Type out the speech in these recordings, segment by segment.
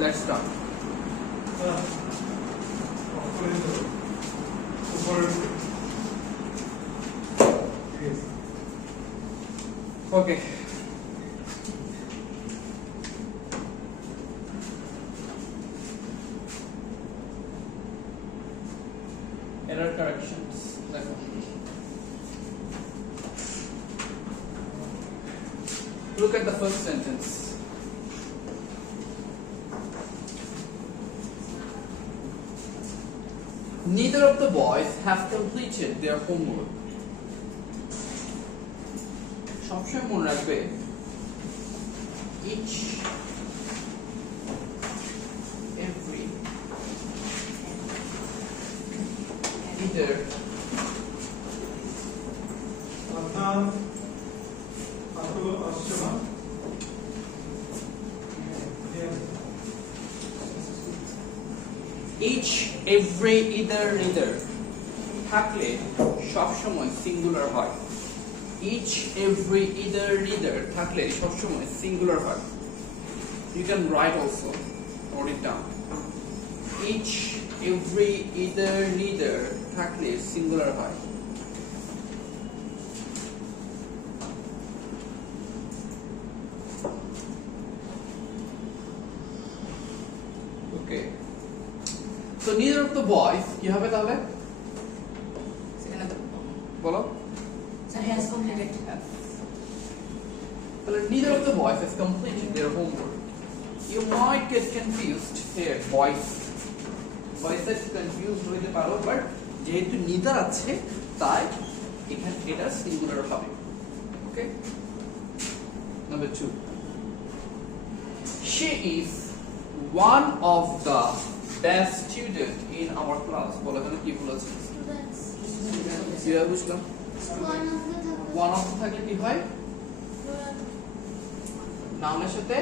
Let's start. Okay. Error corrections. Look at the first sentence. Neither of the boys have completed their homework. সবসময় মনে রাখবে each every either each every either neither থাকলে সবসময় singular হয় each every either neither থাকলে সবসময় singular হয় you can write also note it down each every either neither থাকলে সিঙ্গুলার হয় okay so neither of the boys কি হবে তাহলে বলো Sir has completed. Neither of the boys has completed their homework. You might get confused here, boys. Boys are confused হইতে পারো, but যেহেতু neither আছে, তাই এখানে এটা singular হবে. Okay? Number 2. She is one of the best student in our class. বলো এখানে কি ভুল আছে? Students. কি বুঝলাম? One of the থাকলে কি হয় নাউনের সাথে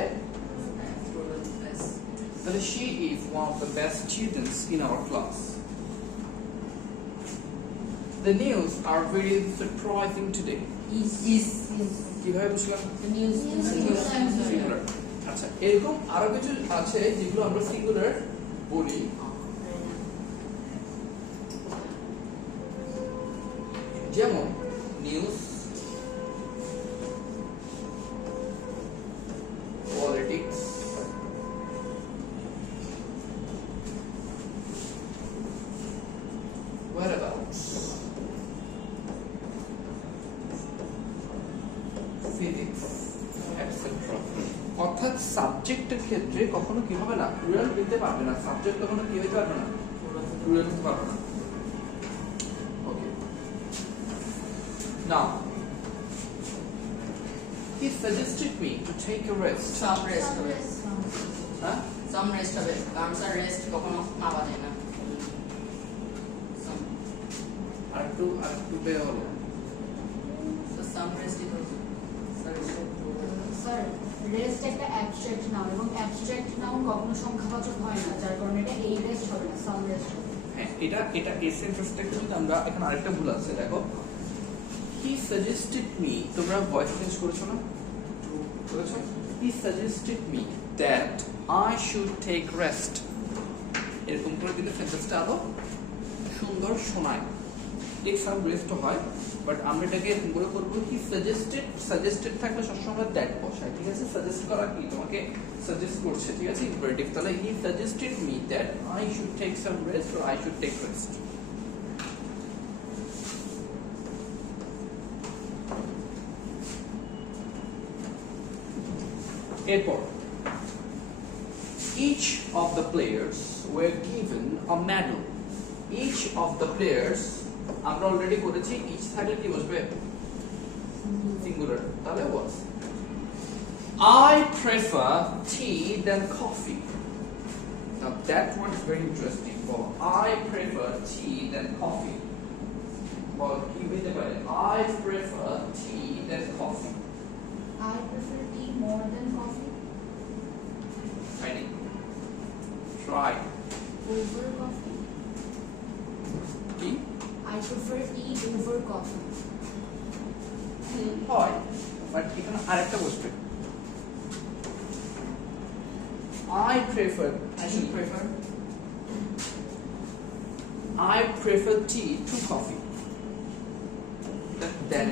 তাহলে she is one of the best students in our class the news are very surprising today Is. কিভাবে বুঝলাম The news. সিঙ্গুলার আচ্ছা এরকম আরো কিছু আছে যেগুলো আমরা সিঙ্গুলার বলি যেমন news politics whereabouts physics etc অর্থাৎ সাবজেক্টের ক্ষেত্রে কখনো কি হবে না প্লুরাল দিতে পারবে না সাবজেক্ট কখনো কি হতে পারবে না প্লুরাল দিতে পারবে না Now, he suggested me to take a rest. Some rest হবে Huh? some rest হবে কারণ স্যার রেস্ট কখনো পাওয়া যায় না আরেকটু বের হলো so some rest is also Sir, rest একটা abstract noun এবং abstract noun কখনো সংখ্যাবাচক হয় না যার কারণে এটা এই rest হবে না some rest হবে হ্যাঁ এটা এসেন্সটা কিন্তু আমরা এখানে আরেকটা ভুল আছে দেখো he suggested me তোমরা ভয়েস চেঞ্জ করেছো না করেছো he suggested me that I should take rest এরকম করে দিলে সেন্টেন্সটা আরো সুন্দর শোনায় take some rest হয় বাট আমরা এটাকে এরকম করে করব কি সাজেস্টেড থাকলে সবসময় দ্যাট বসায় ঠিক আছে সাজেস্ট করা কি তোমাকে সাজেস্ট করছে ঠিক আছে ইম্পারেটিভ তাহলে he suggested me that I should take some rest or I should take rest এরপর each of the players were given a medal each of the players আমরা অলরেডি করেছি each থাকলে কি বসবে সিঙ্গুলার তাহলে was I prefer tea than coffee now that one is very interesting for I prefer tea than coffee well কি হইতে পারে I prefer tea than coffee I prefer tea more than coffee Ready? Try. over coffee কি I prefer tea over coffee হয় but এখানে আরেকটা বসবে I prefer tea to coffee. That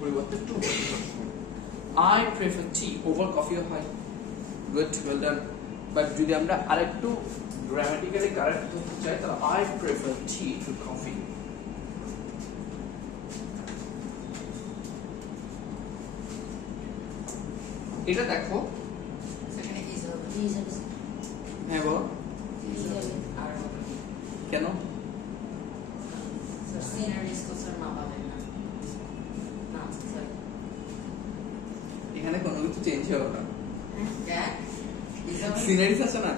পরিবর্তে to I prefer tea over coffee. হয় good, well done. But যদি আমরা আরেকটু গ্রামাটিক্যালি কারেক্ট হতে চাই তাহলে I prefer tea to coffee. এটা দেখো, সেখানে ইজ হবে Is হবে হ্যাঁ বলো ইজ হবে আর হবে কেন? স্যার সিনারিজ তো স্যার মা পাবেন না না স্যার এখানে কোনো কিছু চেঞ্জ হবে না। হ্যাঁ ইজ হবে সিনারিজ আছে না,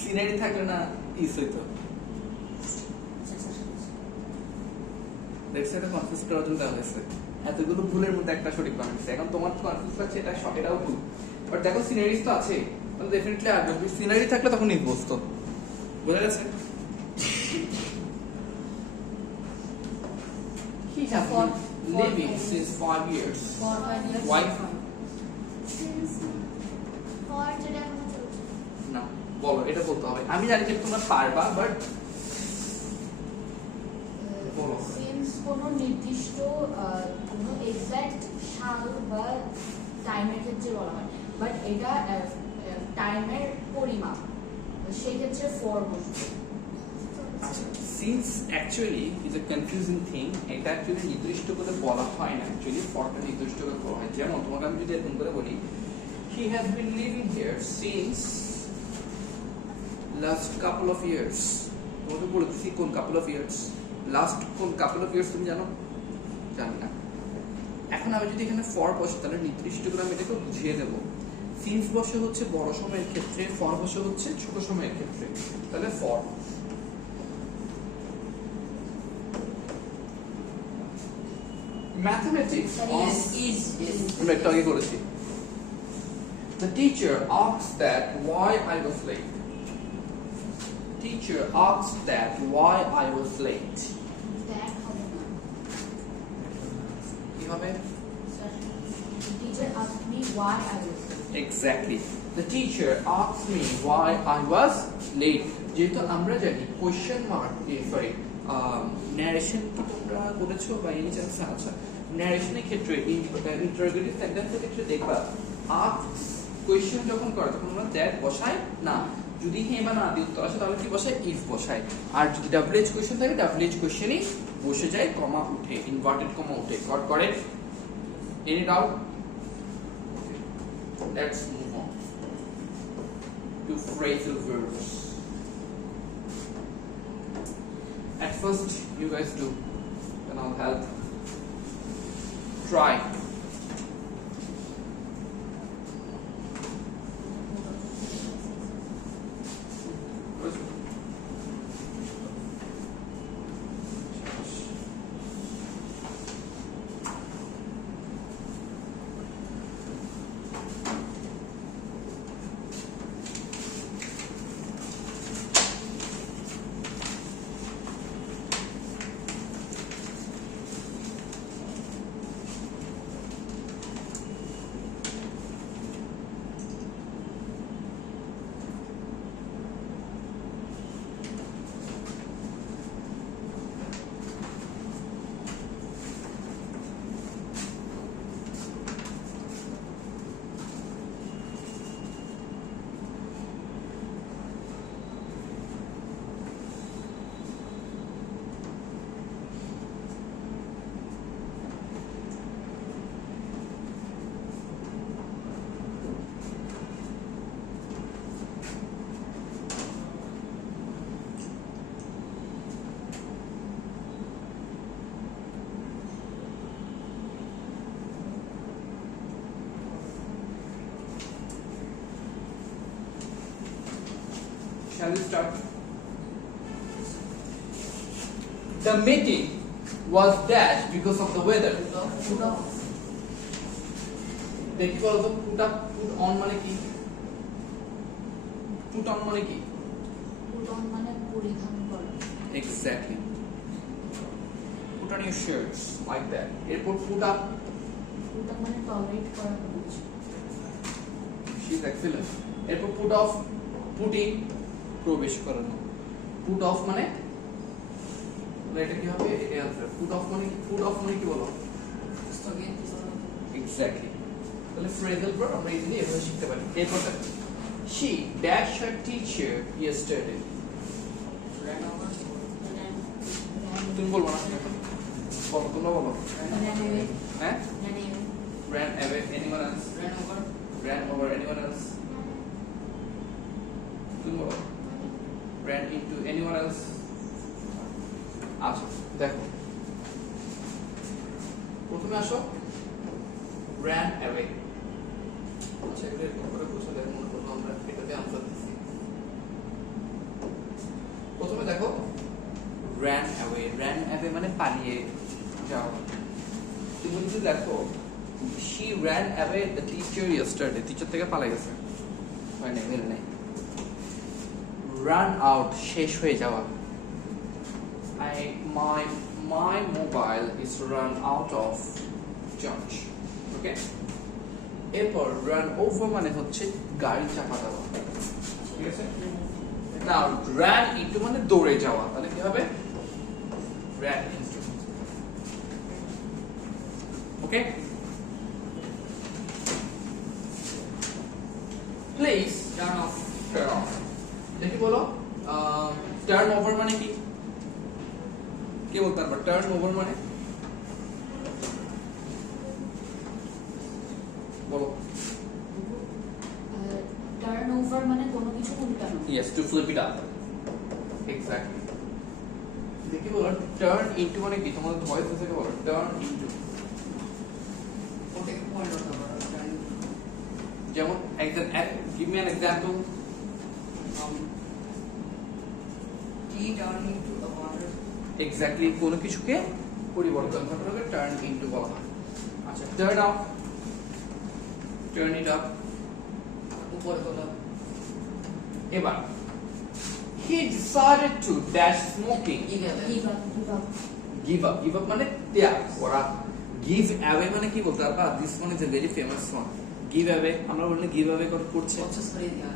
সিনারি থাকলে না ইস হইতো। দেখছো এটা কনফিউজ করার জন্য দেওয়া হয়েছে, এতগুলো ভুলের মধ্যে একটা সঠিক বানাইছে। এখন তোমার কনফিউজ লাগছে এটা এটাও ভুল, বাট দেখো সিনারিজ তো আছে, তাহলে ডেফিনেটলি আসবে। সিনারি থাকলে তখন ইজ বসতো, বোঝা গেছে? He has been living since 5 years. 4-5 years. Why? Since for যেটা এখনো চলছে। না বলো, এটা বলতে হবে। আমি জানি যে তোমরা পারবা, বাট বলো। সিন্স কোনো নির্দিষ্ট কোনো এক্সাক্ট সাল বা টাইমের ক্ষেত্রে বলা হয়, বাট এটা টাইমের পরিমাপ, সেই ক্ষেত্রে ফর বসবে। Since actually is a confusing thing. এটা অ্যাকচুয়ালি নির্দিষ্ট করে বলা হয় না, অ্যাকচুয়ালি ফরটা নির্দিষ্ট করে বলা হয়। যেমন তোমাকে আমি যদি এরকম করে বলি, he has been living here since last couple of years. তোমাকে বলে দিচ্ছি কোন কাপল অফ ইয়ার্স, লাস্ট কোন কাপল অফ ইয়ার্স তুমি জানো? জানি না। এখন আমি যদি এখানে ফর বসে তাহলে নির্দিষ্ট করে আমি এটাকে বুঝিয়ে দেবো। সিন্স বসে হচ্ছে বড় সময়ের ক্ষেত্রে, ফর বসে হচ্ছে ছোট সময়ের ক্ষেত্রে, তাহলে ফর। Mathematics আমরা একটু আগে করেছি। The teacher asks that why I was late. Teacher asks that why I was late. That হবে না কি হবে? Sir, teacher asked me why I was Exactly. The teacher asked me why I was late. যেহেতু আমরা জানি question mark, sorry narration কি তোমরা করেছো বা এনি চান্স? আচ্ছা, ন্যারেশনের ক্ষেত্রে ইন্টারোগেটিভ সেন্টেন্সের ক্ষেত্রে দেখবা আস্কস কোশ্চেন যখন করে তখন আমরা দ্যাট বসাই না। যদি হ্যাঁ বা না দিয়ে উত্তর আসে তাহলে কি বসায়? ইফ বসায়। আর যদি ডাব্লিউএইচ কোশ্চেন থাকে ডাব্লিউএইচ কোশ্চেনই বসে যায়, কমা উঠে, ইনভার্টেড কমা উঠে। Goat correct? Any doubt? Let's move on to phrasal verbs. At first, you guys do, and I'll help. Try. Shall we start? The meeting was dashed because of the weather. দেখি বলো তো, put on মানে কি? Put on মানে কি? Put on মানে পরিধান করা। Exactly. Put on your shirts like that. এরপর put up পুট অন মানে টলারেট করা কোনো কিছু। She is excellent. এরপর পুট অফ, পুট ইন প্রবেশ করানো। পুট অফ মানে এটা কি হবে? এটা आंसर। পুট অফ মানে কি? পুট অফ মানে কি বলো? স্থগিত করা। এক্স্যাক্টলি। তাহলে ফ্রেজাল ভার্ব আমরা ইজিলি এভাবে শিখতে পারি। এরপর she dashed her teacher yesterday. ran over, তুমি বলবো না? বলো, তোমরা বলো। ran away, হ্যাঁ? ran away, ran away, anyone else? ran over, ran over, anyone else? তুমি বলো। ran into, anyone else? আচ্ছা, দেখো। প্রথমে আসো, ran away. আচ্ছা, এটা এরকম করে বসে দেখো, মনে করো আমরা এটাতে আনসার দিচ্ছি। প্রথমে দেখো, ran away মানে পালিয়ে যাওয়া। তুমি যদি দেখো, she ran away the teacher yesterday, teacher থেকে পালিয়ে গেছে, হয় না, মিলে নাই। run out শেষ হয়ে যাওয়া, my mobile is run out of charge, ওকে। এরপর run over মানে হচ্ছে গাড়ি চাপা দেওয়া, ঠিক আছে। নাও ran into মানে দৌড়ে যাওয়া, তাহলে কি হবে? ran into, okay. Please turn off, turn off, দেখি বলো, টার্ন ওভার মানে কি? কে বলতে পারবে টার্ন ওভার মানে? বলো। টার্ন ওভার মানে কোনো কিছু উল্টানো। Yes, to flip it up. Exactly. দেখি বলো, টার্ন ইনটু মানে কি? তোমাদের ভয়েস থেকে বলো, টার্ন ইনটু। ওকে পয়েন্ট করতে পারো, turn, যেমন give me an example. tea turn into the water, Exactly, কোনো কিছুকে পরিবর্তন ঘটানোকে টার্ন ইনটু বলা হয়। আচ্ছা, turn off, turn it up. উপরে তোলা, এবার he decided to dash smoking. give away, Give up, give up. Give up মানে ত্যাগ করা। give away মানে কি বলতে পারবা? This one is a very famous one. give away, আমরা বলি give away কত করছে? পঞ্চাশ করে দেওয়া,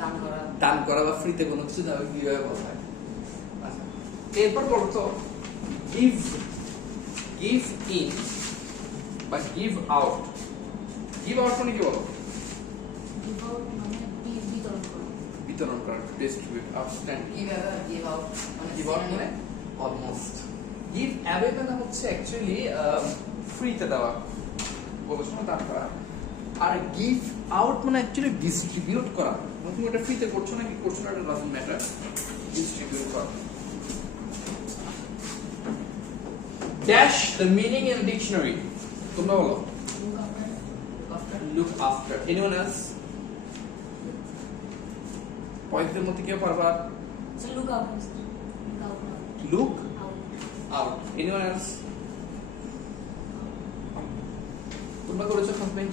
দান করা, দান করা বা ফ্রিতে কোনো কিছু দাও, give away বলা হয়। আচ্ছা, এরপর বলো তো, give in বা give out। give out মানে কি বলো? Give out মানে বিতরণ করা। বিতরণ করা, distribute, outstanding। give away, give out, মানে give out মানে অলমোস্ট। give away মানে হচ্ছে অ্যাকচুয়ালি ফ্রিতে দেওয়া, বলেছো না, দান করা। আর give out মানে অ্যাকচুয়ালি ডিস্ট্রিবিউট করা, তুমি ওটা ফ্রিতে করছো না কি করছো না, এটা ডাজন্ট ম্যাটার, ডিস্ট্রিবিউট করা। dash the meaning in dictionary, তোমরা বলো। Look after, look after, anyone else? পয়েন্টের মধ্যে কেউ পারবা? so look out, look out, look out. out, anyone else? তোমরা করেছো complain,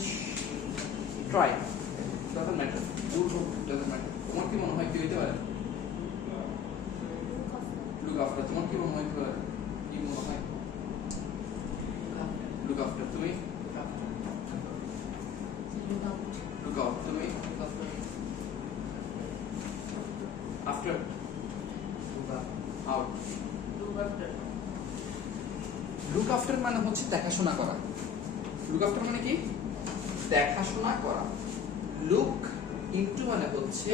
try, doesn't matter, good হোক, ডাজন্ট ম্যাটার। তোমার কি মনে হয় কি হইতে পারে? লুক আফটার, তোমার কি মনে হয় কি পারে? কি মনে হয়? লুক আফটার, তুমি? Look out. লুক আউট, তুমি? After, out. look after, look after মানে হচ্ছে দেখাশোনা করা। লুক আফটার মানে কি? দেখাশোনা করা। লুক ইনটু মানে হচ্ছে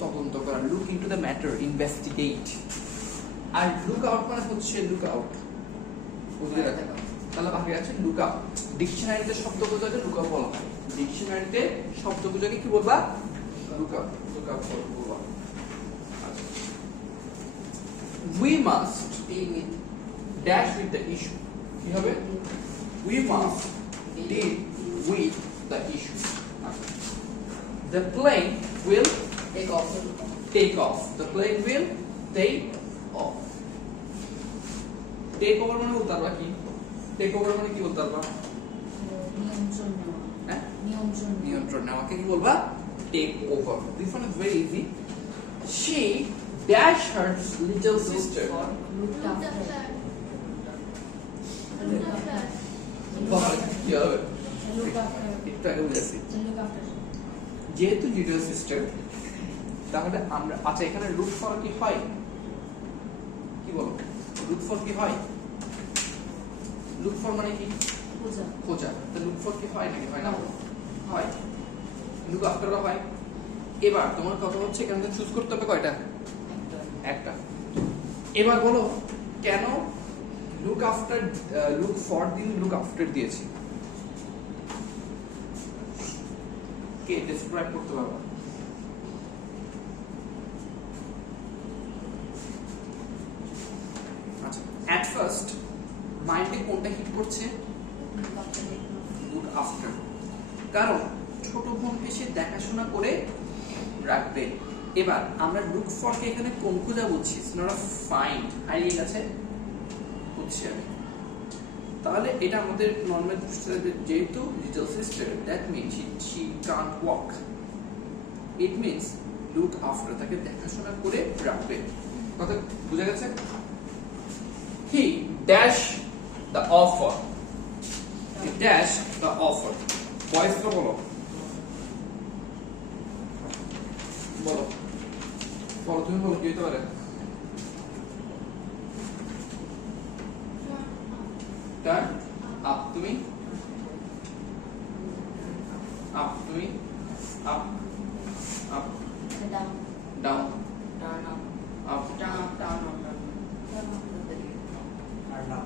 তদন্ত করা, look into the matter, investigate. আর লুক আউট মানে হচ্ছে লুক আউট, বুঝলে রাখা। তাহলে বাকি আছে লুক আউট। ডিকশনারিতে শব্দগুলোকে লুক আউট বলা হয়। ডিকশনারিতে শব্দগুলোকে কি বলবা? লুক আউট, লুক আউট বলবা। আচ্ছা, we must deal with, dash with the issue, কি হবে? we must deal with the issue. The plane will take off, take off, the plane will take off. take over মানে উতারবা কি? take over মানে কি বলতে পারবা? নিয়ন্ত্রণ নেওয়া। হ্যাঁ, নিয়ন্ত্রণ নেওয়া। নিয়ন্ত্রণ নেওয়াকে কি বলবা? take over. This one is very easy. She dashed her little sister. Looked Look after. after. Look after. বাহ, কি হবে? Look after. একটু আগে বুঝেছি। Look after. যেহেতু লিডার সিস্টেম তাহলে আমরা আচ্ছা এখানে লুক ফর কি হয় কি বলো লুক ফর কি হয় লুক ফর মানে কি খোঁজা খোঁজা তো লুক ফর কি হয় নাকি হয় না হয় লুক আফটারও হয় এবার তোমার কথা হচ্ছে এখান থেকে চুজ করতে হবে কয়টা একটা এবার বলো কেন লুক আফটার লুক ফর দিন লুক আফটার দিয়েছি কে ডেসক্রাইব করতে পারবা আচ্ছা এট ফার্স্ট মাইন্ডে কোনটা হিট করছে লুক আফটার কারণ ছোট বোনকে সে দেখাশোনা করে রাখবে এবার আমরা লুক ফর কে এখানে কোন খোঁজা বুঝছি নট আ ফাইন্ড হাইলিং আছে বুঝছি আমি তাহলে এটা আমাদের নরমাল দৃষ্টিতে যেহেতু little sister that means she can't walk it means look after তাকে দেখাশোনা করে রাখবে কথা বুঝা গেছে he dash the offer he dash the offer বয়েস তো বলো বলো বলো তুমি বলো কি হতে পারে টার্ন আপ তুমি আপ তুমি up up down down Turn up. Up Turn up, turn up, turn up.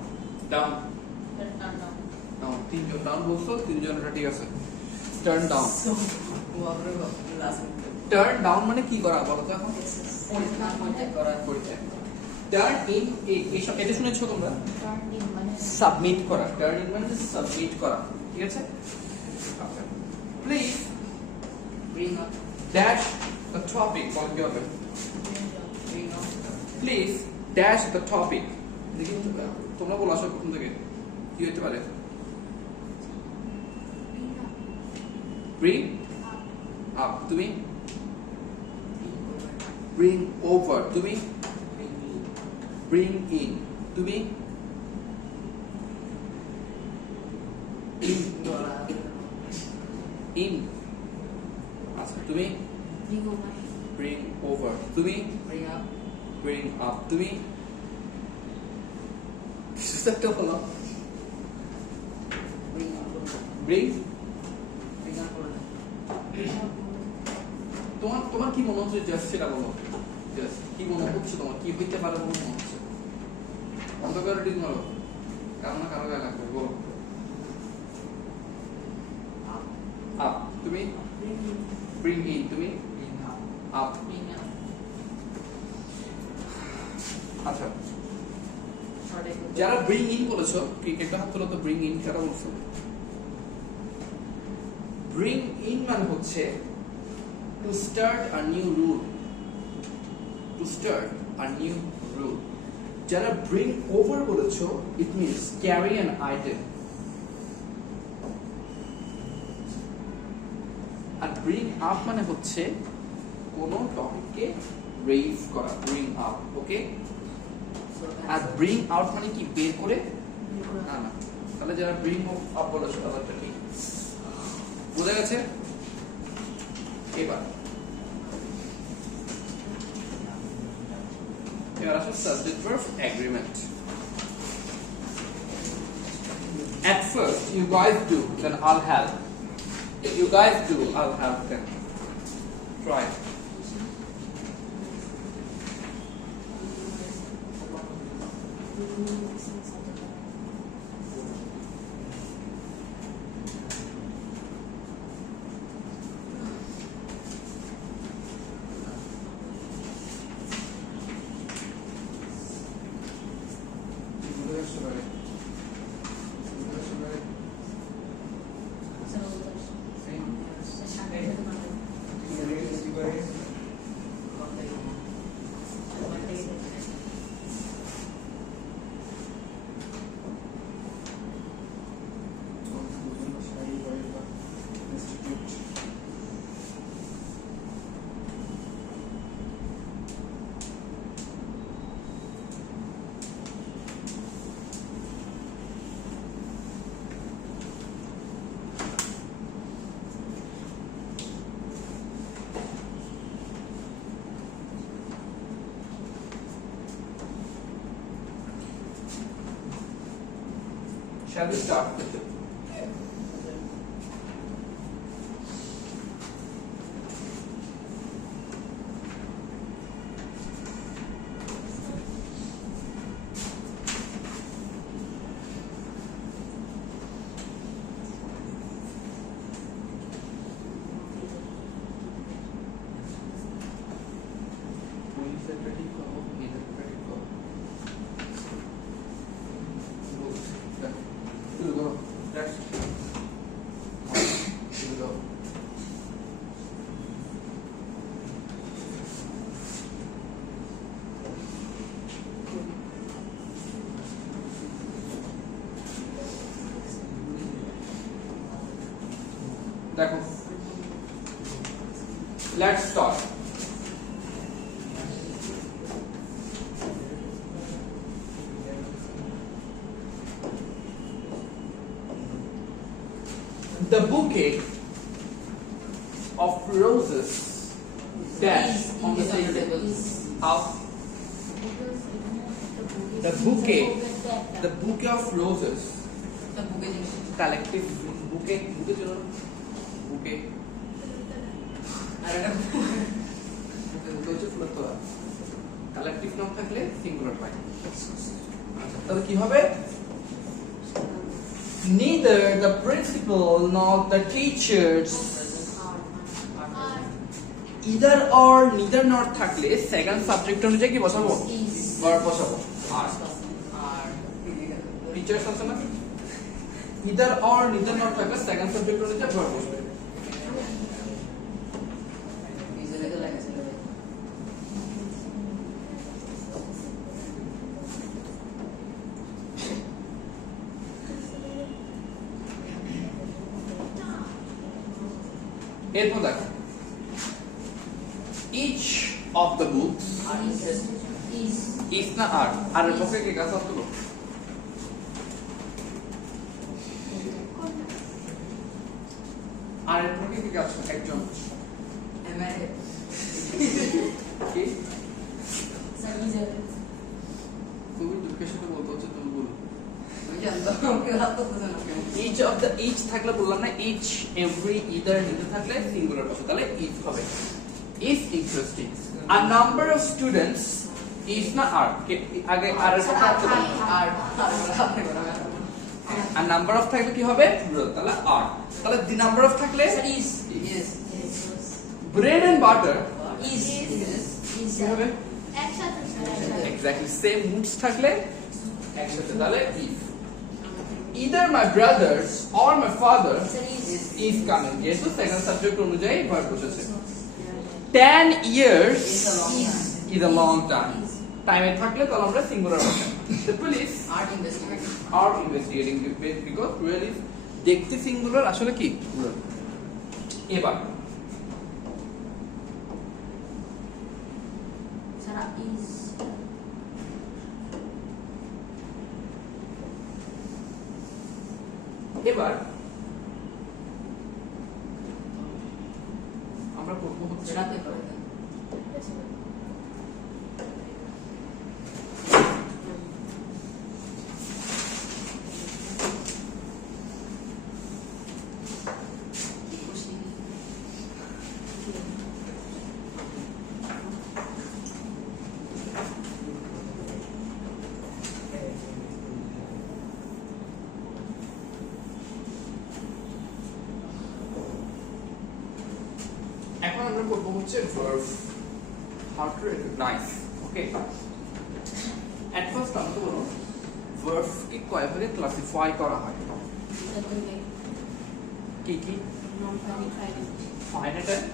Down Turn down. Down তিনজন ডাউন বলছো তিনজনটা ঠিক আছে টার্ন ডাউন টার্ন ডাউন মানে কি করা বলো তো এখন টার্ন ইন এইসব এটা শুনেছো তোমরা টার্ন ইন মানে সাবমিট করা টার্ন ইন মানে সাবমিট করা ঠিক আছে please Bring up. Dash the topic বল কি হবে Bring up. Please dash the topic দেখি তোমরা বলো আসো প্রথম থেকে কি হতে পারে ব্রিং আপ তুমি ব্রিং ওভার তুমি ব্রিং ইন তুমি ইন আচ্ছা তুমি ব্রিং ওভার ব্রিং ওভার তুমি Bring up. ব্রিং আপ তুমি কিছু একটা বলো Bring up. Bring Bring up. তোমার তোমার কি মনে হচ্ছে জাস্ট সেটা বলো জাস্ট কি মনে হচ্ছে তোমার কি হইতে পারে বলে মনে হচ্ছে অন্ধকার ঠিক বলো কারণ না কারো গায়ে লাগবে বলো আপ তুমি ব্রিং ইন তুমি আপ Bring up. আচ্ছা Sorry. যারা ব্রিং ইন বলেছো ক্রিকেটটা হাত তোলো তো ব্রিং ইন কারা বলছো ব্রিং ইন মানে হচ্ছে to start a new rule to start a new rule যারা ব্রিং ওভার বলেছো it means carry an item আর ব্রিং আপ মানে হচ্ছে কোন টপিককে রেইজ করা ব্রিং আপ ওকে আর ব্রিং আউট মানে কি বের করে না না তাহলে যারা ব্রিং আপ বলেছো তাদেরটা ঠিক বুঝা গেছে এবার আসো subject verb agreement at first you guys do then I'll help if you guys do I'll help them try সামনে Shall we start? দেখো, let's start. The bouquet of roses dash on the table. How? The bouquet of roses. The bouquet জিনিস Collective bouquet. Bouquet. আর এটা collective নাম থাকলে singular পাই। তাহলে কি হবে? Neither the principal nor the teachers, either or neither not থাকলে second subject অনুযায়ী কি বসাবো? ভার্ব বসাবো। আর টিচার্স আছে না? either or neither not থাকলে সেকেন্ড সাবজেক্ট অনুযায়ী ভার্ব বসবে। এরপর দেখো, each of the books is না আর এর পক্ষে কি কাজ করতে আর এর পক্ষে কি কাজ একজন কি খুবই দুঃখের সাথে বলতে হচ্ছে, তুমি বলো। each of the each থাকলে বললাম না, each every either neither থাকলে সিঙ্গুলার বসে, তাহলে each হবে। is interesting a number of students is না আর আগে আর এর সাথে আর number of থাকলে কি হবে? plural, তাহলে আর। তাহলে the number of থাকলে is bread and butter is কি হবে? একসাথে exactly same moods থাকলে একসাথে, তাহলে if either my brothers or my father is coming, যেহেতু সেকেন্ড সাবজেক্ট অনুযায়ী ভার্ব বসেছে। 10 years is a long time, টাইমে থাকলে তাহলে আমরা সিঙ্গুলার বসাই। the police are investigating because real is দেখতে সিঙ্গুলার, আসলে কি plural। এবার এবার আমরা করব হচ্ছে রাতে করে এখন আমরা করব হচ্ছে verb, how to recognize, okay? at first আমরা বলবো verb কে কয় ভাগে ক্লাসিফাই করা হয়। কি কি? finite and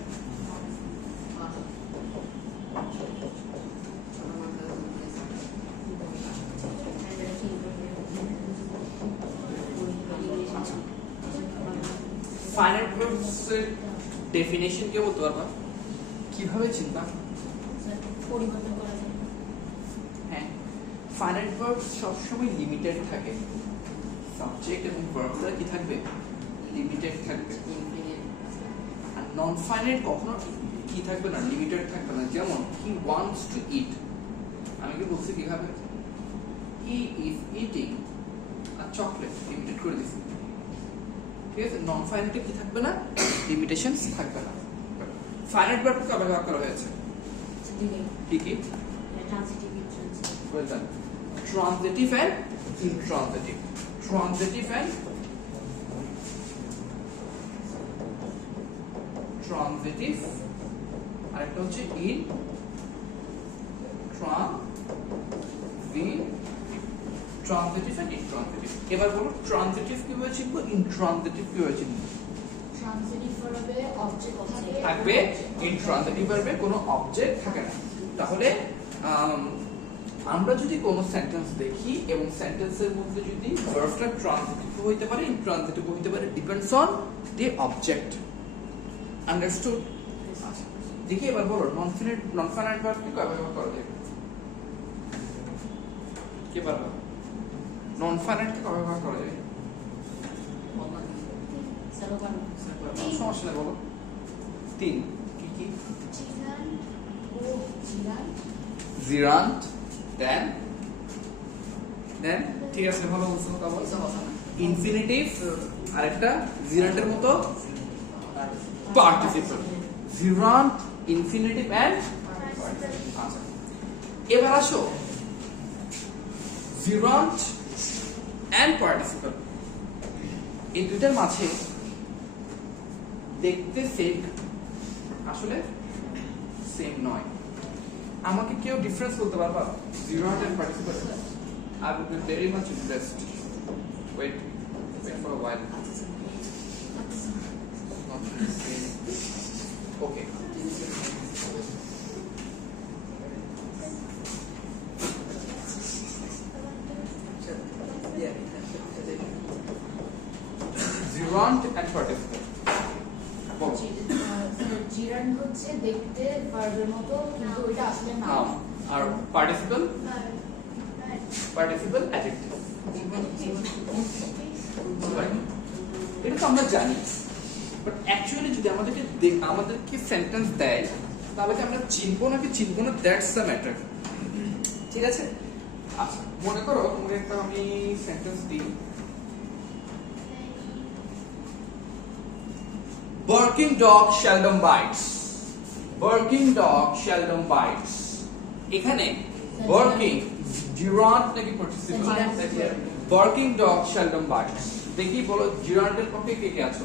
ফাইনাইট ভার্বস এর ডেফিনিশন কি বলতে পারবা? কিভাবে চিন্তা? পরিবর্তন করা যায়। হ্যাঁ, ফাইনাইট ভার্বস সবসময় লিমিটেড থাকে, সাবজেক্ট এবং ভার্বটা কি থাকবে? লিমিটেড থাকবে। আর নন ফাইনাইট কখনো কি থাকবে না? লিমিটেড থাকবে না। যেমন হি ওয়ান্টস টু ইট, আমি কি বলছি কিভাবে? He is eating a chocolate limited করে দিছি ঠিক আছে নন ফাইনাইটে কি থাকবে না লিমিটেশনস থাকবে না ফাইনাইট ভার্বকে কবে ভাগ করা হয়েছে কি কি well done transitive and intransitive transitive and transitive আরেকটা হচ্ছে in transitive and intransitive এবার বলো ট্রানজিটিভ কিভাবে চিনবো ইনট্রানজিটিভ কিভাবে চিনবো ট্রান্সিটিভ ভার্বে অবজেক্ট থাকবে ইনট্রানজিটিভ ভার্বে কোনো অবজেক্ট থাকে না তাহলে আমরা যদি কোনো সেন্টেন্স দেখি এবং সেন্টেন্সের মধ্যে যদি ভার্বটা ট্রানজিটিভ হইতে পারে ইনট্রানজিটিভ হইতে পারে depends on the object understood দেখি এবার বলো নন ফাইনাইট ভার্বকে কয়ভাবে ভাগ করা যায় কে পারবে নন ফাইনাইটকে কয়ভাবে ভাগ করা যায় সমস্যা নেই বলো তিন কি কি জিরান ও জিরান জিরান্ট দেন ঠিক আছে ভালো বলছো কাবল ইনফিনিটিভ আরেকটা জিরান্টের মতো পার্টিসিপল জিরান্ট ইনফিনিটিভ এন্ড আচ্ছা এবার আসো জিরান্ট এন্ড পার্টিসিপল এই দুইটার মাঝে দেখতে সেম আসলে সেম নয় আমাকে কেউ ডিফারেন্স বলতে পারবা gerund and participle I would be very much impressed. Wait for a while. Okay. Gerund and participle. বলো। জিরান হচ্ছে দেখতে ভার্বের মতো কিন্তু ওইটা আসলে নাম আর participle adjective. এটা তো আমরা জানি বাট অ্যাকচুয়ালি যদি আমাদেরকে সেন্টেন্স দেয় তাহলে কি আমরা চিনবো নাকি চিনবো না দ্যাটস দ্য ম্যাটার ঠিক আছে আচ্ছা মনে করো তোমাকে একটা আমি সেন্টেন্স দিই barking dog seldom bites এখানে barking gerund নাকি participle barking dog seldom bites দেখি বলো gerund এর পক্ষে কে কে আছো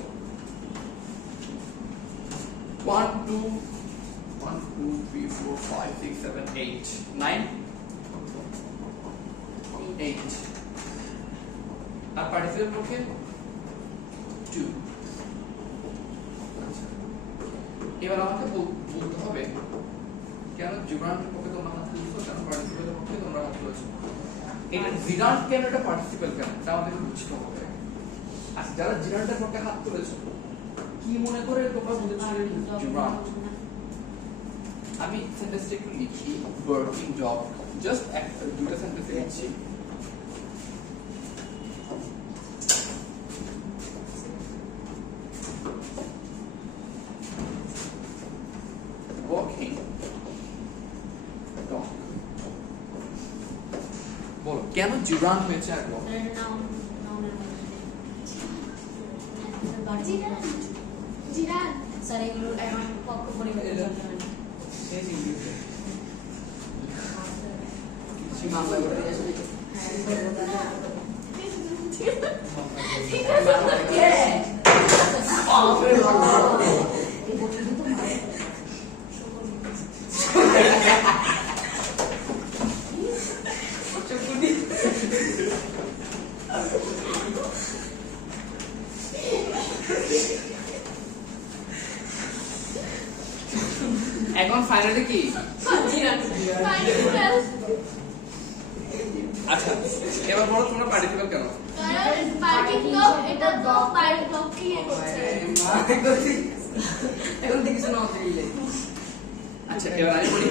1 2 3 4 5 6 7 8 9 8 আর participle পক্ষে 2 এবার আমাকে বলতে হবে কেন জিরান্টের পক্ষে তোমরা হাত তুলছো কেন পার্টিসিপেলের পক্ষে তোমরা হাত তুলেছো এটা জিরান্ট কেন এটা পার্টিসিপেল কেন এটা আমাদের বুঝতে হবে আচ্ছা যারা জিরান্টের পক্ষে হাত তুলেছো কি মনে করে তোমরা বুঝেছো জিরান্ট আমি সেন্টেন্সটা একটু লিখি ওয়ার্কিং জব জাস্ট দুটো সেন্টেন্স লিখছি walking dog বলো কেন জিরান্ট হয়েছে আর বলো জিরান স্যার এগুলো এখন পক্ষ পরিবর্তন করতে হবে মামলা করে দিয়েছে এখন ফাইনালি কি পার্টিসিপল আচ্ছা এবার বলো তোমরা পার্টিসিপেল কেন কারণ পার্টিসিপল এটা তো পার্টিসিপল কি করছে এখন থেকে শোনা হচ্ছে আচ্ছা এবার আমি বলি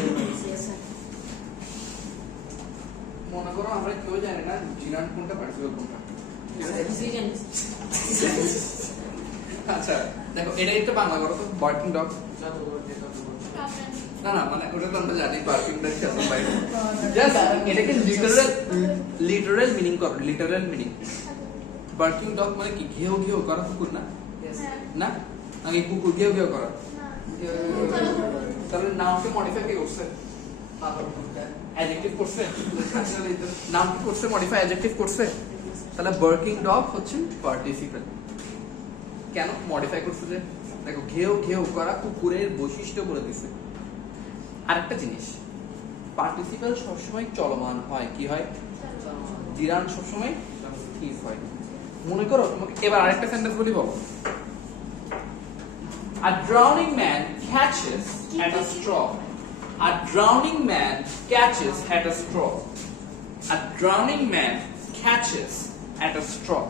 মনে করো আমরা কেউ জানি না জিরান্ট কোনটা পার্টিসিপেল কোনটা আচ্ছা দেখো এটা একটা বাংলা করো তো বার্কিং ডগ না না মানে ওটা তো আমরা জানি বার্কিং ডগ কেমন বাইরে জাস্ট এটাকে লিটারাল মিনিং করো লিটারাল মিনিং বার্কিং ডগ মানে কি ঘেউ ঘেউ করা কুকুর না? Yes. না আগে কুকুর ঘেউ ঘেউ করা, না। তাহলে নামকে মডিফাই কে করছে? অ্যাডজেক্টিভ করছে, নাম কি করছে? মডিফাই অ্যাডজেক্টিভ করছে। তাহলে বার্কিং ডগ হচ্ছে পার্টিসিপেল। কেন মডিফাই করছে? যে দেখো ঘেউ ঘেউ করা কুকুরের বৈশিষ্ট্য বলে দিছে। আরেকটা জিনিস, পার্টিসিপেল সবসময় চলমান হয়। কি হয়? জিরান সবসময় ঠিক হয়। মনে করো তোমাকে এবার আরেকটা সেন্টেন্স বলি, বলো। A drowning man catches at a straw. A drowning man catches at a straw. A drowning man catches at a straw.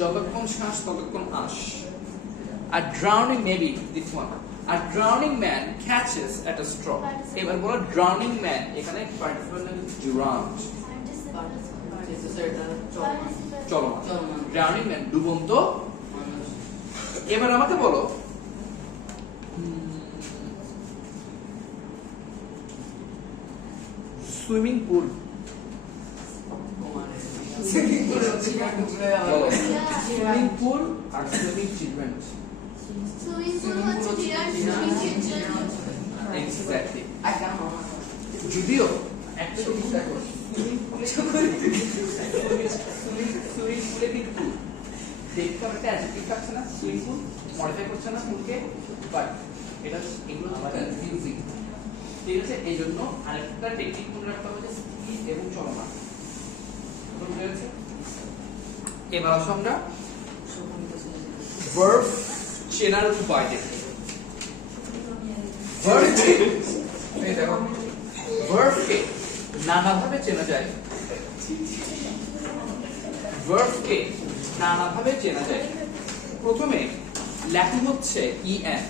যতক্ষণ শ্বাস ততক্ষণ আশ। A drowning, maybe this one. A drowning man catches at a straw. এবার বলো drowning man, এখানে participle নাম drowned, চলমান। drowning man ডুবন্ত। এবার আমাকে বলো সুইমিং পুল। বলো সুইমিং পুল আর সুইমিং চিলড্রেন। সুইমিং পুল হচ্ছে ডিয়ার সুইমিং চিলড্রেন। এক্স্যাক্টলি। যদিও একটা জিনিস দেখো, সুইমিং পুলে কিন্তু দেখতে একটা অ্যাডজেক্টিভ থাকছে না, সুইমিং পুল মডিফাই করছে না পুলকে, বাট এটা এগুলো কনফিউজিং। ঠিক আছে, এই জন্য আরেকটা টেকনিক মনে রাখতে হবে যে স্থির এবং চলমান। বুঝতে পেরেছো? এবার আসো আমরা ভার্ব চেনার উপায় দেখি। ভার্বকে এই দেখো, ভার্বকে নানাভাবে চেনা যায়। ভার্বকে নানাভাবে চেনা যায়। প্রথমে লেখা হচ্ছে ইএন।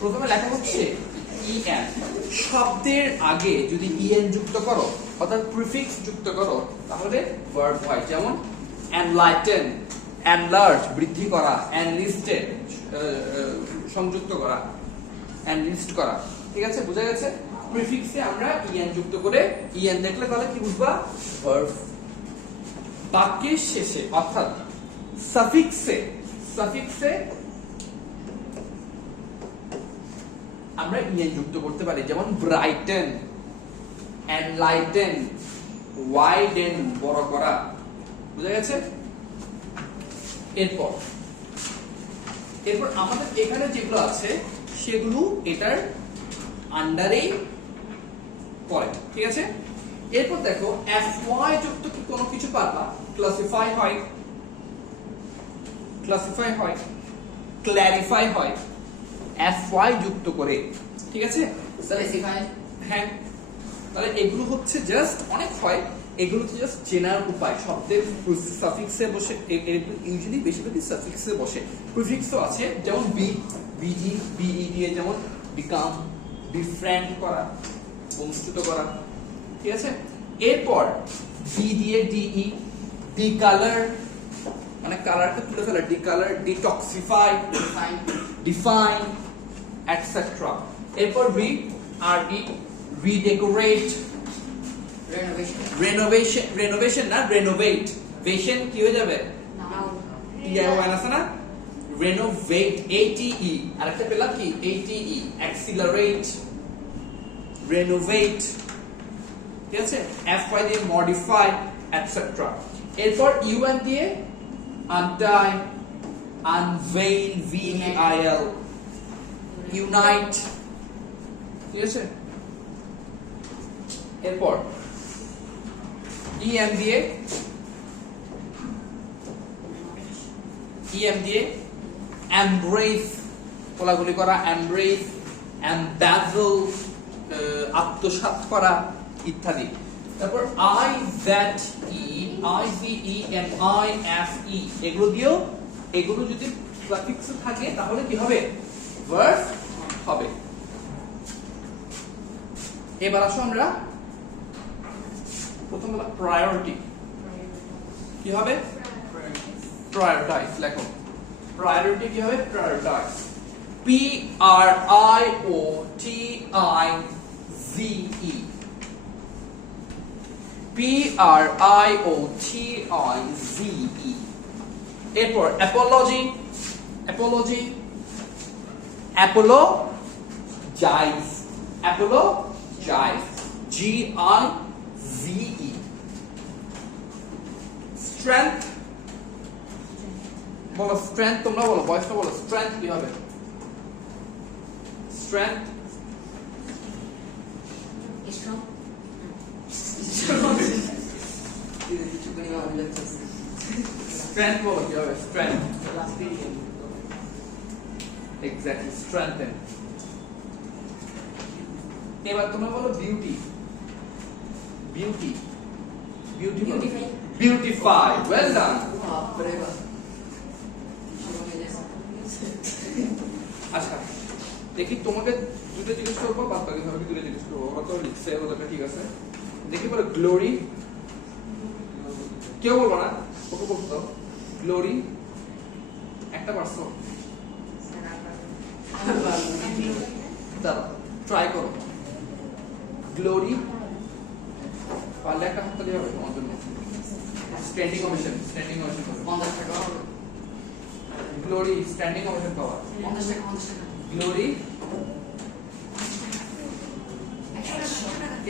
প্রথমে লেখা হচ্ছে ইএন। শব্দের আগে যদি ইএন যুক্ত করো, অর্থাৎ প্রিফিক্স যুক্ত করো, তাহলে ভার্ব হয়। যেমন এনলাইটেন, এনলার্জ বৃদ্ধি করা, এনলিস্টেড সংযুক্ত করা, এনলিস্ট করা। ঠিক আছে, বোঝা গেছে? প্রিফিক্সে আমরা ইএন যুক্ত করে, ইএন দেখলে তাহলে কি বুঝবা? ভার্ব। বাক্যের শেষে অর্থাৎ সাফিক্সে আমরা ইএন যুক্ত করতে পারি। যেমন ব্রাইটেন, এনলাইটেন, ওয়াইডেন বড় করা। বুঝা গেছে? এরপর আমাদের এখানে যেগুলো আছে সেগুলো এটার আন্ডারেই পড়ে। ঠিক আছে, এরপর দেখো এফওয়াই যুক্ত কি কোনো কিছু পারবা? ক্লাসিফাই হয়, ক্ল্যারিফাই হয় এফওয়াই যুক্ত করে। ঠিক আছে, হ্যাঁ। তাহলে এগুলো হচ্ছে জাস্ট অনেক হয়, এগুলো হচ্ছে জাস্ট চেনার উপায়। শব্দের সাফিক্সে বসে, ইউজুয়ালি বেশিরভাগই সাফিক্সে বসে। প্রিফিক্সও আছে, যেমন বিজি, বিই দিয়ে, যেমন বিকাম, বিফ্রেন্ড করা, বন্ধুত্ব করা। ঠিক আছে, এরপর ডি দিয়ে ডিই, ডিকালার মানে কালারকে তুলে ফেলা, ডিকালার, ডিটক্সিফাই, ডিফাইন, এটসেট্রা। এরপর রি রিডেকোরেট, রেনোভেশন না রেনোভেট, ভেশন কি হয়ে যাবে? টিআইওএন আছে না? রেনোভেট, এটিই। আরেকটা পেলাম কি? এটিই, অ্যাক্সিলারেট, রেনোভেট। ঠিক আছে, এফওয়াই দিয়ে মডিফাই, এটসেট্রা। এরপর ইউএন দিয়ে আনটাই, আনভেইল, ভিইআইএল, ইউনাইট। ঠিক আছে, এরপর ইএম দিয়ে এমব্রেস, কোলাগুলি করা, এমব্রেস, এমব্যাজল আত্মসাৎ করা ইত্যাদি। তারপর আই দ্যাট E, I V E, M I F E, এগুলো দিয়েও, এগুলো যদি প্রিফিক্স থাকে তাহলে কি হবে? ভার্ব হবে। এবার আসো আমরা প্রথম হলো প্রায়োরিটি। কি হবে? প্রায়োরিটাইজ। লেখো প্রায়োরিটি কি হবে? Prioritize, P R I O T I Z E. P-R-I-O-T-I-Z-E এরপর apology apology apologize apologize G-I-Z-E strength বলো স্ট্রেংথ তোমরা বলো বয়সটা বলো স্ট্রেংথ কি হবে স্ট্রেংথ Strong. স্ট্রেংথ বলো কি হবে স্ট্রেংথ এক্স্যাক্টলি স্ট্রেংথেন এবার তোমরা বলো beauty beauty beauty Beautify. Beautify well done বাপরে বাপ। আচ্ছা দেখি তোমাকে দুটো জিজ্ঞেস করবো বাদ বাকি ধরো দুটো জিজ্ঞেস করবো ওরা তো লিখছে ওদেরটা ঠিক আছে দেখি বলো গ্লোরি কেউ বলবো না ওকে বলতো গ্লোরি একটা পারছো দাঁড়াও ট্রাই করো গ্লোরি পারলে একটা হাত তালি হবে তোমার জন্য স্ট্যান্ডিং ওভেশন করো 50 টাকা হবে। গ্লোরি স্ট্যান্ডিং ওভেশন পাওয়া 50 টাকা 50 টাকা। গ্লোরি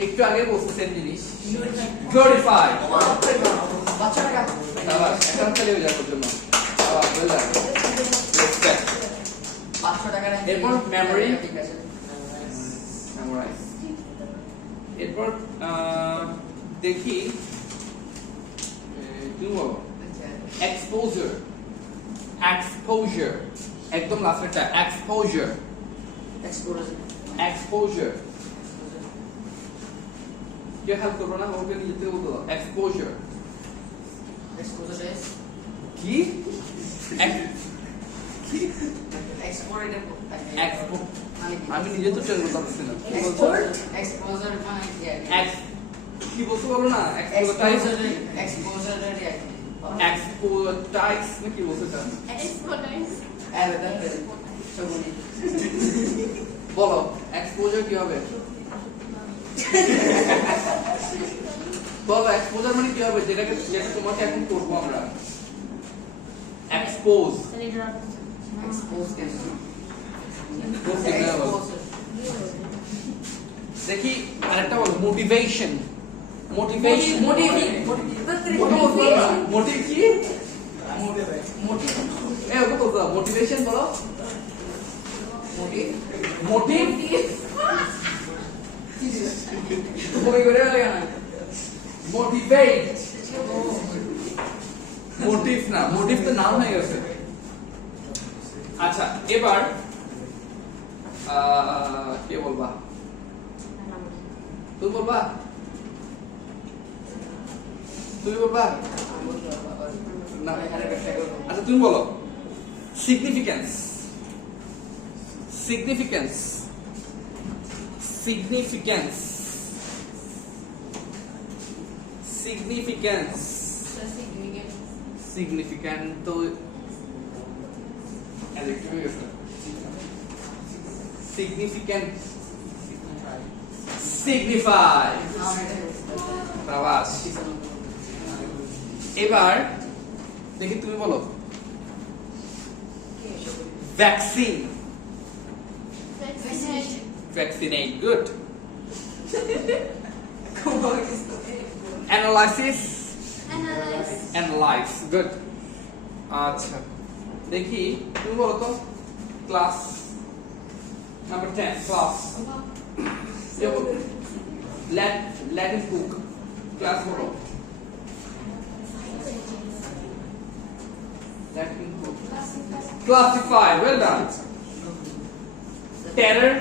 একটু আগে বলছো সেম জিনিস গ্লোরিফাই বাপরে বাপ। বাচ্চা টাকা। আবার একটা হাত তালি হয়ে যাবে ওর জন্য আবার বললাম রেসপেক্ট 500 টাকা রাখি। এরপর memory। ঠিক আছে। মেমোরাইজ এরপর দেখি তুমি বলো আচ্ছা। exposure exposure একদম লাস্টেরটা exposure Exposure. exposure কেউ হেল্প করবো না ওকে নিজেতে বলতে দাও exposure Exposure is কি export এটা Expo মানে কি? আমি নিজে তো চেঞ্জ করতে পারছি না কি বলছো? Exposure মানে কি? Ex- কি বলতে বলো না Exposure exposure এর কি? এক্সপোর্টাইজ না কি বলতে চান Exponents. বলো এক্সপোজার কি হবে বলো এক্সপোজার মানে কি হবে যেটা তোমাকে এখন করবো আমরা এক্সপোজ Expose কেন? দেখি আরেকটা বলো মোটিভেশন মোটিভেশন মোটিভ কি এ ওকে বলতে দাও মোটিভেশন বলো মোটিভ মোটিভেট মোটিভ না মোটিভ তো নাম হয়ে গেছে আচ্ছা এবার কে বলবা তুমি বলবা না আচ্ছা তুমি বলো significance significance significance significance significant তো সিগনিফিক্যান্ট সিগনিফাই বাবাস এবার দেখি তুমি বলো vaccine vaccinate good analysis analyze good আচ্ছা দেখি তুমি বলো তো class number 10 class Latin book class বলো Latin book classify well done terror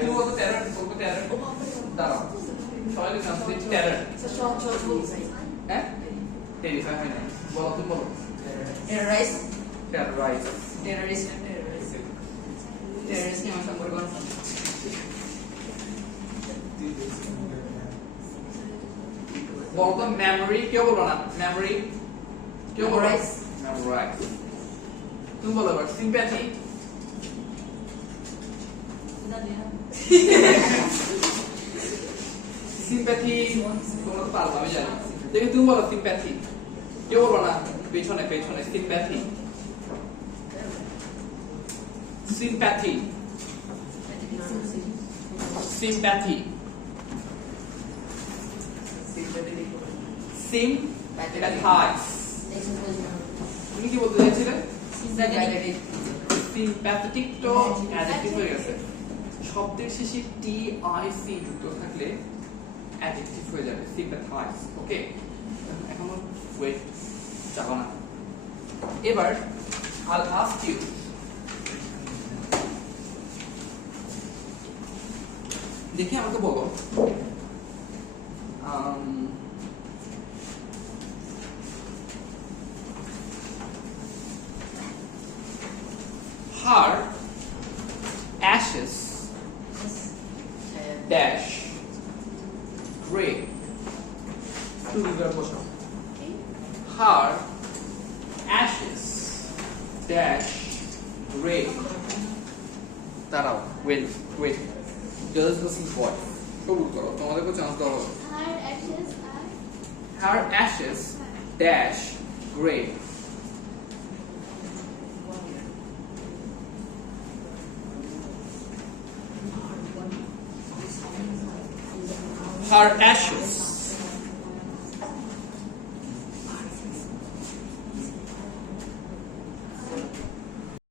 তুমি বলতো টেরর বলবো টেরর দাঁড়াও সবাই লিখে আসতে টেরর হ্যাঁ টেরিফাই হয় না বলো তুমি বলো Terrorize. টেররাইজ Terrorist. Terrorist কি আমার সম্পর্ক? বলতো মেমোরি কেউ বলো না মেমোরি কেউ বলো Memorize. মেমোরাইজ তুমি বলো এবার সিম্প্যাথি সিম্প্যাথি তোমরা তো পারবে আমি জানি দেখি তুমি বলো সিম্প্যাথি কেউ বলো না পেছনে পেছনে সিম্প্যাথি সিম্প্যাথি সিম্প্যাথি সিম্প্যাথাইজ তুমি কি বলতে চাইছিলে সিম্প্যাথেটিক তো অ্যাডজেক্টিভ হয়ে গেছে শব্দের শেষে টি আই সি যুক্ত থাকলে অ্যাডজেক্টিভ হয়ে যাবে সিম্প্যাথাইজ ওকে এখন ওয়েট যাবো না এবার I'll ask you দেখি আমাকে বলো her ashes dash gray to river বসাও her ashes dash gray দাঁড়াও wait girls versus boys কবুল করো তোমাদেরকে চান্স দেওয়া হবে her ashes dash gray her ashes